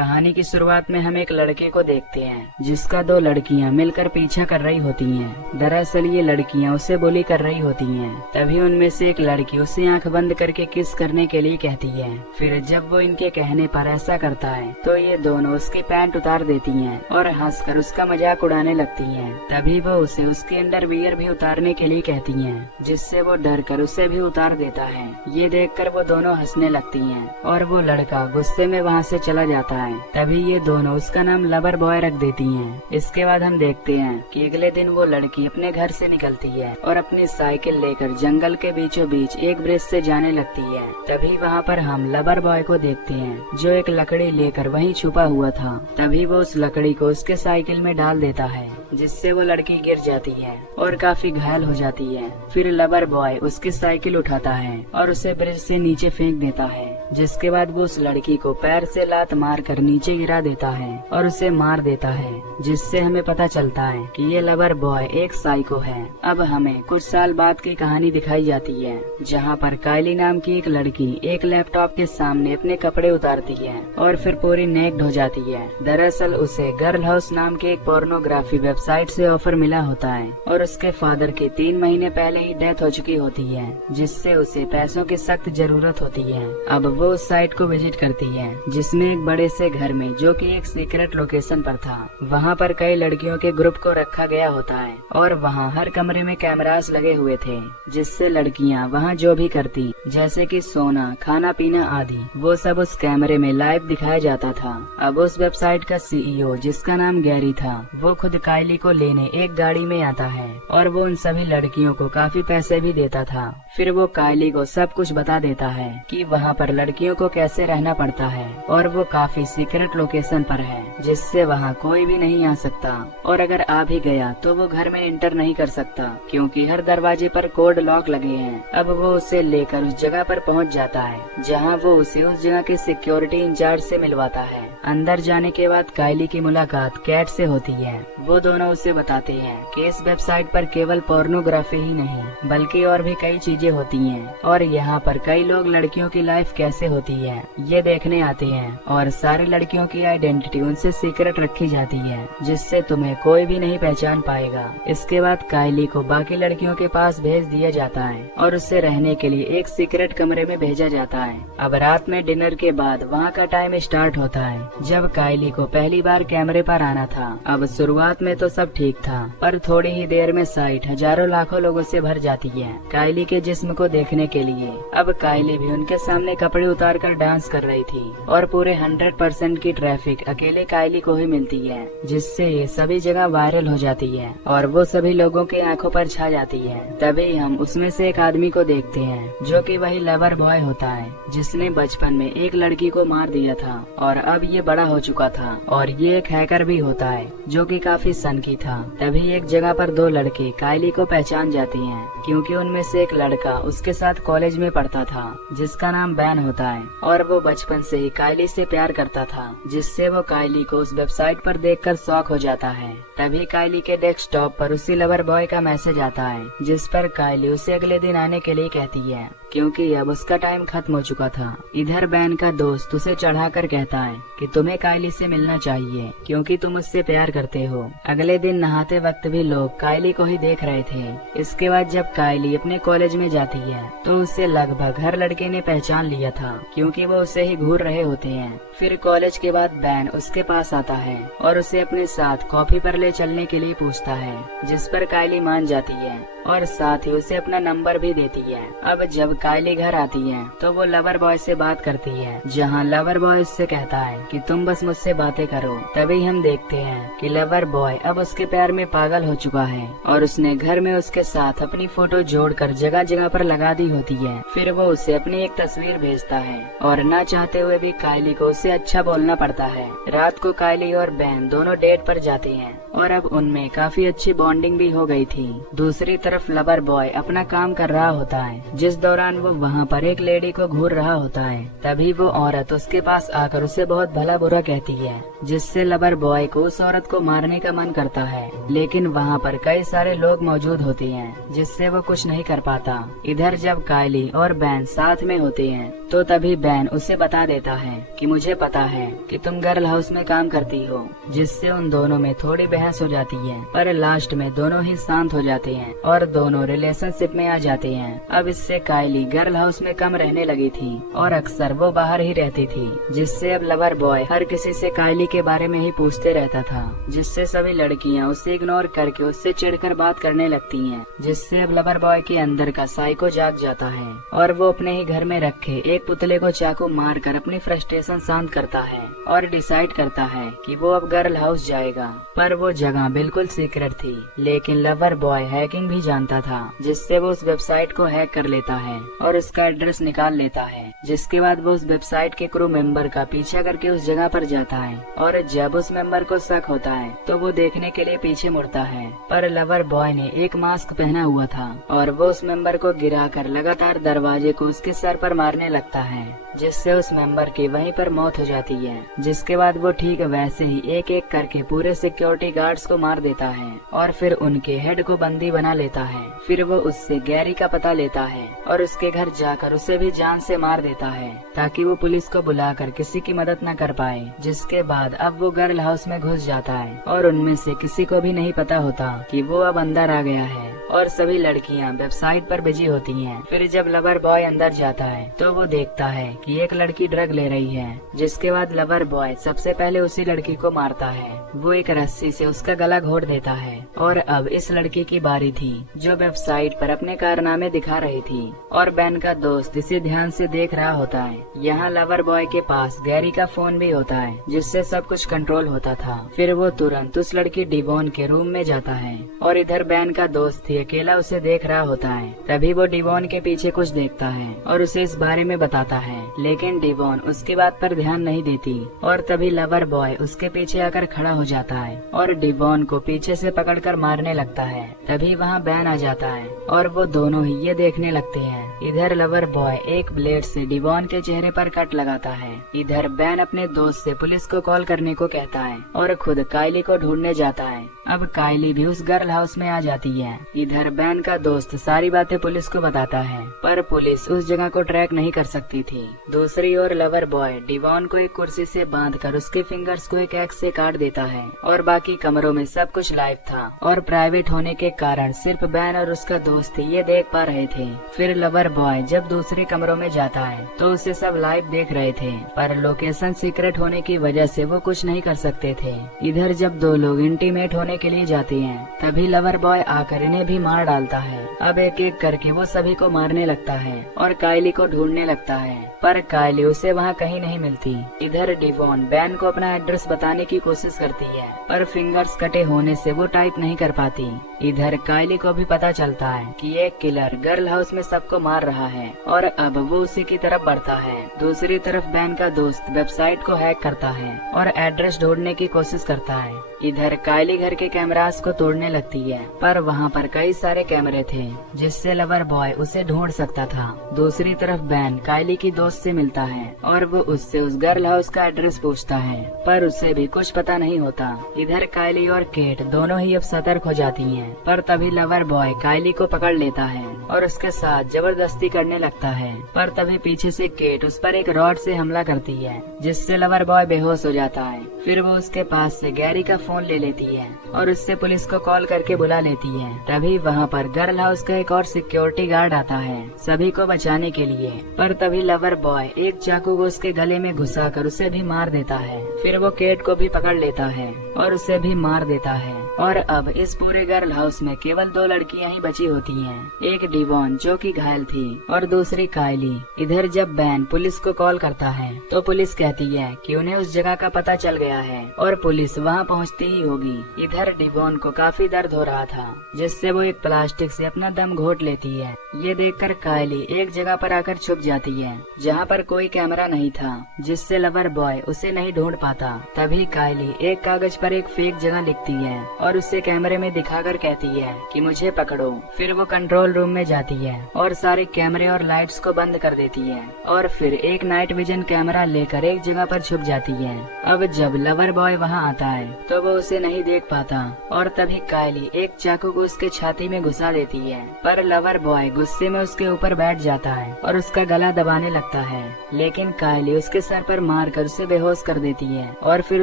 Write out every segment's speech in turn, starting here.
कहानी की शुरुआत में हम एक लड़के को देखते हैं जिसका दो लड़कियां मिलकर पीछा कर रही होती हैं। दरअसल ये लड़कियां उसे बुली कर रही होती हैं। तभी उनमें से एक लड़की उसे आंख बंद करके किस करने के लिए कहती है। फिर जब वो इनके कहने पर ऐसा करता है तो ये दोनों उसकी पैंट उतार देती हैं और हंसकर उसका मजाक उड़ाने लगती हैं। तभी वो उसे उसके अंडरवियर भी उतारने के लिए कहती हैं, जिससे वो डर कर उसे भी उतार देता है। ये देखकर वो दोनों हंसने लगती हैं और वो लड़का गुस्से में वहाँ से चला जाता है। तभी ये दोनों उसका नाम लवर बॉय रख देती हैं। इसके बाद हम देखते हैं कि अगले दिन वो लड़की अपने घर से निकलती है और अपनी साइकिल लेकर जंगल के बीचों बीच एक ब्रिज से जाने लगती है। तभी वहाँ पर हम लवर बॉय को देखते हैं जो एक लकड़ी लेकर वहीं छुपा हुआ था। तभी वो उस लकड़ी को उसके साइकिल में डाल देता है, जिससे वो लड़की गिर जाती है और काफी घायल हो जाती है। फिर लवर बॉय उसकी साइकिल उठाता है और उसे ब्रिज से नीचे फेंक देता है, जिसके बाद वो उस लड़की को पैर से लात मार कर नीचे गिरा देता है और उसे मार देता है, जिससे हमें पता चलता है कि ये लवर बॉय एक साइको है। अब हमें कुछ साल बाद की कहानी दिखाई जाती है, जहाँ पर कायली नाम की एक लड़की एक लैपटॉप के सामने अपने कपड़े उतारती है और फिर पूरी नेक्ड हो जाती है। दरअसल उसे गर्ल हाउस नाम के एक पोर्नोग्राफी वेबसाइट से ऑफर मिला होता है और उसके फादर की 3 महीने पहले ही डेथ हो चुकी होती है, जिससे उसे पैसों की सख्त जरूरत होती है। अब वो उस साइट को विजिट करती है, जिसमें एक बड़े से घर में, जो कि एक सीक्रेट लोकेशन पर था, वहाँ पर कई लड़कियों के ग्रुप को रखा गया होता है और वहाँ हर कमरे में कैमरास लगे हुए थे, जिससे लड़कियाँ वहाँ जो भी करती, जैसे कि सोना, खाना पीना आदि, वो सब उस कैमरे में लाइव दिखाया जाता था। अब उस वेबसाइट का सीईओ, जिसका नाम गैरी था, वो खुद कायली को लेने एक गाड़ी में आता है और वो उन सभी लड़कियों को काफी पैसे भी देता था। फिर वो कायली को सब कुछ बता देता है कि वहाँ पर लड़कियों को कैसे रहना पड़ता है और वो काफी सीक्रेट लोकेशन पर है, जिससे वहाँ कोई भी नहीं आ सकता, और अगर आ भी गया तो वो घर में एंटर नहीं कर सकता, क्योंकि हर दरवाजे पर कोड लॉक लगे हैं। अब वो उसे लेकर उस जगह पर पहुँच जाता है, जहाँ वो उसे उस जगह के सिक्योरिटी इंचार्ज से मिलवाता है। अंदर जाने के बाद कायली की मुलाकात कैट से होती है। वो दोनों उसे बताते हैं कि इस वेबसाइट पर केवल पोर्नोग्राफी ही नहीं, बल्कि और भी कई चीजें होती हैं और यहाँ पर कई लोग लड़कियों की लाइफ कैसे होती है ये देखने आते हैं, और सारी लड़कियों की आइडेंटिटी उनसे सीक्रेट रखी जाती है, जिससे तुम्हें कोई भी नहीं पहचान पाएगा। इसके बाद कायली को बाकी लड़कियों के पास भेज दिया जाता है और उसे रहने के लिए एक सीक्रेट कमरे में भेजा जाता है। अब रात में डिनर के बाद वहाँ का टाइम स्टार्ट होता है, जब कायली को पहली बार कैमरे पर आना था। अब शुरुआत में तो सब ठीक था, पर थोड़ी ही देर में साइट हजारों लाखों लोगों से भर जाती है कायली के जिस्म को देखने के लिए। अब कायली भी उनके सामने कपड़े उतार कर डांस कर रही थी और पूरे 100% की ट्रैफिक अकेले कायली को ही मिलती है, जिससे ये सभी जगह वायरल हो जाती है और वो सभी लोगों की आंखों पर छा जाती है। तभी हम उसमें से एक आदमी को देखते हैं, जो कि वही लवर बॉय होता है, जिसने बचपन में एक लड़की को मार दिया था और अब ये बड़ा हो चुका था, और ये एक हैकर भी होता है जो कि काफी सनकी था। तभी एक जगह पर 2 लड़के कायली को पहचान जाती हैं, क्योंकि उनमें से एक लड़का उसके साथ कॉलेज में पढ़ता था, जिसका नाम बैन होता है, और वो बचपन से ही कायली से प्यार करता था, जिससे वो कायली को उस वेबसाइट पर देखकर शॉक हो जाता है। तभी कायली के डेस्कटॉप पर उसी लवर बॉय का मैसेज आता है, जिस पर कायली उसे अगले दिन आने के लिए कहती है, क्योंकि अब उसका टाइम खत्म हो चुका था। इधर बैन का दोस्त उसे चढ़ाकर कहता है कि तुम्हें कायली से मिलना चाहिए, क्योंकि तुम उससे प्यार करते हो। अगले दिन नहाते वक्त भी लोग कायली को ही देख रहे थे। इसके बाद जब कायली अपने कॉलेज में जाती है तो उसे लगभग हर लड़के ने पहचान लिया था, क्योंकि वो उसे ही घूर रहे होते हैं। फिर कॉलेज के बाद बैन उसके पास आता है और उसे अपने साथ कॉफी पर ले चलने के लिए पूछता है, जिस पर कायली मान जाती है और साथ ही उसे अपना नंबर भी देती है। अब जब कायली घर आती है तो वो लवर बॉय से बात करती है, जहाँ लवर बॉय उससे कहता है कि तुम बस मुझसे बातें करो। तभी हम देखते हैं कि लवर बॉय अब उसके प्यार में पागल हो चुका है और उसने घर में उसके साथ अपनी फोटो जोड़कर जगह जगह पर लगा दी होती है। फिर वो उसे अपनी एक तस्वीर भेजता है और ना चाहते हुए भी कायली को उससे अच्छा बोलना पड़ता है। रात को कायली और बैन दोनों डेट पर जाते हैं और अब उनमें काफी अच्छी बॉन्डिंग भी हो गई थी। दूसरी तरफ लवर बॉय अपना काम कर रहा होता है, जिस दौरान दौरान वो वहाँ पर एक लेडी को घूर रहा होता है। तभी वो औरत उसके पास आकर उसे बहुत भला बुरा कहती है, जिससे लवर बॉय को उस औरत को मारने का मन करता है। लेकिन वहाँ पर कई सारे लोग मौजूद होते हैं, जिससे वो कुछ नहीं कर पाता। इधर जब कायली और बैन साथ में होते हैं तो तभी बैन उसे बता देता है कि मुझे पता है कि तुम गर्ल हाउस में काम करती हो, जिससे उन दोनों में थोड़ी बहस हो जाती है। पर लास्ट में दोनों ही शांत हो जाते हैं और दोनों रिलेशनशिप में आ जाते हैं। अब इससे कायली गर्ल हाउस में कम रहने लगी थी और अक्सर वो बाहर ही रहती थी, जिससे अब लवर बॉय हर किसी से कायली के बारे में ही पूछते रहता था, जिससे सभी लड़कियां उसे इग्नोर करके उससे चिढ़कर बात करने लगती हैं, जिससे अब लवर बॉय के अंदर का साइको जाग जाता है और वो अपने ही घर में रखे एक पुतले को चाकू मारकर अपनी फ्रस्ट्रेशन शांत करता है और डिसाइड करता है कि वो अब गर्ल हाउस जाएगा। पर वो जगह बिल्कुल सीक्रेट थी, लेकिन लवर बॉय हैकिंग भी जानता था, जिससे वो उस वेबसाइट को हैक कर लेता है और उसका एड्रेस निकाल लेता है। जिसके बाद वो उस वेबसाइट के क्रू मेंबर का पीछा करके उस जगह पर जाता है और जब उस मेंबर को शक होता है तो वो देखने के लिए पीछे मुड़ता है। पर लवर बॉय ने एक मास्क पहना हुआ था और वो उस मेंबर को गिराकर लगातार दरवाजे को उसके सर पर मारने लगता है, जिससे उस मेंबर की वहीं पर मौत हो जाती है। जिसके बाद वो ठीक वैसे ही एक एक करके पूरे सिक्योरिटी गार्ड्स को मार देता है और फिर उनके हेड को बंदी बना लेता है। फिर वो उससे गैरी का पता लेता है और उसके घर जाकर उसे भी जान से मार देता है, ताकि वो पुलिस को बुलाकर किसी की मदद न कर पाए। जिसके बाद अब वो गर्ल हाउस में घुस जाता है और उनमें से किसी को भी नहीं पता होता कि वो अब अंदर आ गया है और सभी लड़कियां वेबसाइट पर बिजी होती हैं। फिर जब लवर बॉय अंदर जाता है तो वो देखता है कि एक लड़की ड्रग ले रही है। जिसके बाद लवर बॉय सबसे पहले उसी लड़की को मारता है। वो एक रस्सी से उसका गला घोट देता है और अब इस लड़की की बारी थी, जो वेबसाइट पर अपने कारनामे दिखा रही थी और बैन का दोस्त इसे ध्यान से देख रहा होता है। यहाँ लवर बॉय के पास गैरी का फोन भी होता है, जिससे सब कुछ कंट्रोल होता था। फिर वो तुरंत उस लड़की डिवॉन के रूम में जाता है और इधर बैन का दोस्त ही अकेला उसे देख रहा होता है। तभी वो डिवॉन के पीछे कुछ देखता है और उसे इस बारे में बताता है, लेकिन डिवॉन उसकी बात पर ध्यान नहीं देती और तभी लवर बॉय उसके पीछे आकर खड़ा हो जाता है और डिवॉन को पीछे से पकड़कर मारने लगता है। तभी वहाँ बैन आ जाता है और वो दोनों ही ये देखने लगते हैं। इधर लवर बॉय एक ब्लेड से डिवॉन के चेहरे पर कट लगाता है। इधर बैन अपने दोस्त से पुलिस को कॉल करने को कहता है और खुद कायली को ढूंढने जाता है। अब कायली भी उस गर्ल हाउस में आ जाती है। इधर बैन का दोस्त सारी बातें पुलिस को बताता है, पर पुलिस उस जगह को ट्रैक नहीं कर सकती थी। दूसरी ओर लवर बॉय डिवॉन को एक कुर्सी से बांधकर उसके फिंगर्स को एक एक्स से काट देता है और बाकी कमरों में सब कुछ लाइव था और प्राइवेट होने के कारण सिर्फ बैन और उसका दोस्त ही ये देख पा रहे थे। फिर लवर बॉय जब दूसरे कमरों में जाता है तो उसे सब लाइव देख रहे थे, पर लोकेशन सीक्रेट होने की वजह से वो कुछ नहीं कर सकते थे। इधर जब दो लोग इंटीमेट होने के लिए जाते हैं तभी लवर बॉय आकर इन्हें भी मार डालता है। अब एक एक करके वो सभी को मारने लगता है और कायली को ढूंढने लगता है, पर कायली उसे वहाँ कहीं नहीं मिलती। इधर डिवॉन बैन को अपना एड्रेस बताने की कोशिश करती है, पर फिंगर्स कटे होने से वो टाइप नहीं कर पाती। इधर कायली को भी पता चलता है कि एक किलर गर्ल हाउस में सबको मार रहा है और अब वो उसी की तरफ बढ़ता है। दूसरी तरफ बैन का दोस्त वेबसाइट को हैक करता है और एड्रेस ढूंढने की कोशिश करता है। इधर कायली घर के कैमरास को तोड़ने लगती है, पर वहाँ पर कई सारे कैमरे थे जिससे लवर बॉय उसे ढूंढ सकता था। दूसरी तरफ बैन कायली की दोस्त से मिलता है और वो उससे उस गर्ल हाउस का एड्रेस पूछता है, पर उसे भी कुछ पता नहीं होता। इधर कायली और केट दोनों ही अब सतर्क हो जाती हैं, पर तभी लवर बॉय कायली को पकड़ लेता है और उसके साथ जबरदस्ती करने लगता है। पर तभी पीछे से केट उस पर एक रॉड से हमला करती है, जिससे लवर बॉय बेहोश हो जाता है। फिर वो उसके पास से गैरी का फोन ले लेती है और उससे पुलिस को कॉल करके बुला लेती है। तभी वहाँ पर गर्ल हाउस का एक और सिक्योरिटी गार्ड आता है सभी को बचाने के लिए, पर तभी लवर बॉय एक चाकू को उसके गले में घुसाकर उसे भी मार देता है। फिर वो केट को भी पकड़ लेता है और उसे भी मार देता है। और अब इस पूरे गर्ल हाउस में केवल दो लड़कियां ही बची होती हैं, एक डिवॉन जो कि घायल थी और दूसरी कायली। इधर जब बैन पुलिस को कॉल करता है तो पुलिस कहती है कि उन्हें उस जगह का पता चल गया है और पुलिस वहां पहुंचती ही होगी। इधर डिवॉन को काफी दर्द हो रहा था, जिससे वो एक प्लास्टिक से अपना दम घोट लेती है। ये देखकर कायली एक जगह पर आकर छुप जाती है, जहाँ वहाँ पर कोई कैमरा नहीं था जिससे लवर बॉय उसे नहीं ढूंढ पाता। तभी कायली एक कागज पर एक फेक जगह लिखती है और उसे कैमरे में दिखाकर कहती है कि मुझे पकड़ो। फिर वो कंट्रोल रूम में जाती है और सारे कैमरे और लाइट्स को बंद कर देती है और फिर एक नाइट विजन कैमरा लेकर एक जगह पर छुप जाती है। अब जब लवर बॉय वहाँ आता है तो वो उसे नहीं देख पाता और तभी कायली एक चाकू को उसके छाती में घुसा देती है, पर लवर बॉय गुस्से में उसके ऊपर बैठ जाता है और उसका गला दबाने लगता है। लेकिन कायली उसके सर पर मारकर उसे बेहोश कर देती है और फिर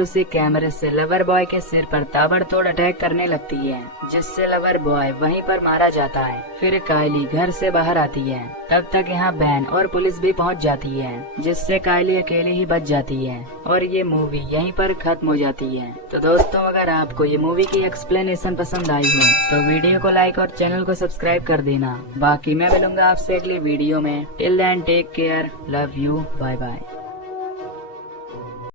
उसे कैमरे से लवर बॉय के सिर पर ताबड़तोड़ अटैक करने लगती है, जिससे लवर बॉय वहीं पर मारा जाता है। फिर कायली घर से बाहर आती है। तब तक यहाँ बैन और पुलिस भी पहुँच जाती है, जिससे कायली अकेली ही बच जाती है और ये मूवी यहीं पर खत्म हो जाती है। तो दोस्तों, अगर आपको ये मूवी की एक्सप्लेनेशन पसंद आई हो तो वीडियो को लाइक और चैनल को सब्सक्राइब कर देना। बाकी मैं मिलूंगा आपसे अगली वीडियो में। Till then take care, love you, bye bye.